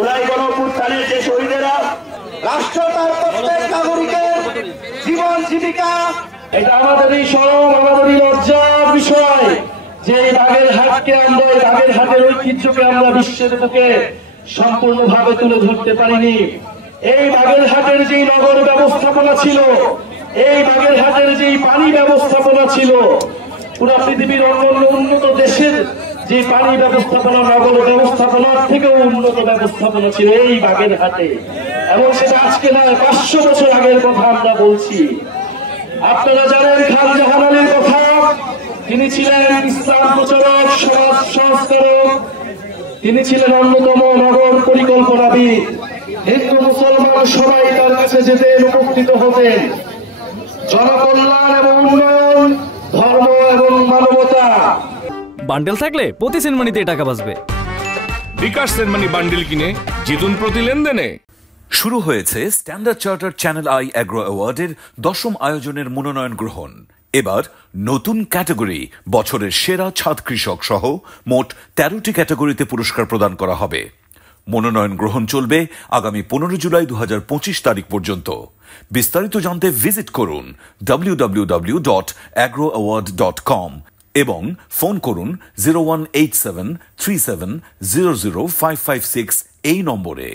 জুলাই গণঅভ্যুত্থানের যে শহীদেরা, রাষ্ট্র তার প্রত্যেক নাগরিকের জীবন জীবিকা, এটা আমাদেরই শরম, আমাদেরই লজ্জার বিষয় যে বাগেরহাটকে আমরা, বাগেরহাটের ঐতিহ্যকে আমরা বিশ্বের বুকে সম্পূর্ণভাবে তুলে ধরতে পারিনি। এই বাগেরহাটের যে নগর ব্যবস্থাপনা ছিল, এই বাগেরহাটের যে পানি ব্যবস্থাপনা ছিল, পুরো পৃথিবীর অন্যান্য উন্নত দেশের যে পানি ব্যবস্থাপনা, নগর ব্যবস্থাপনার থেকেও উন্নত ব্যবস্থাপনা ছিল এই বাগেরহাটে। এবং সেটা আজকে নয়, 500 বছর আগের কথা আমরা বলছি। আপনারা জানেন খান জাহান আলীর কথা, তিনি ছিলেন ইসলাম প্রচারক, সমাজ সংস্কারক, তিনি ছিলেন অন্যতম নগর পরিকল্পনাবিদ। হিন্দু মুসলমান সবাই তার কাছে যেতেন, উপকৃত হতেন। জনকল্যাণ এবং উন্নয়ন, ধর্ম এবং মানবতা। বান্ডেল থাকলে প্রতি সেনমানিতে টাকা বাঁচবে। বিকাশ সেনমানি বান্ডেল কিনে জিতুন প্রতি লেনদেনে। শুরু হয়েছে Standard Charter channel I agro অ্যাওয়ার্ডের 10ম আয়োজনের মনোনয়ন গ্রহণ। এবার নতুন ক্যাটাগরি বছরের সেরা ছাদ কৃষক সহ মোট 13টি ক্যাটাগরিতে পুরস্কার প্রদান করা হবে। মনোনয়ন গ্রহণ চলবে আগামী 15 জুলাই 2025 তারিখ পর্যন্ত। বিস্তারিত জানতে ভিজিট করুন www.agroaward.com এবং ফোন করুন 018737000556 এই নম্বরে।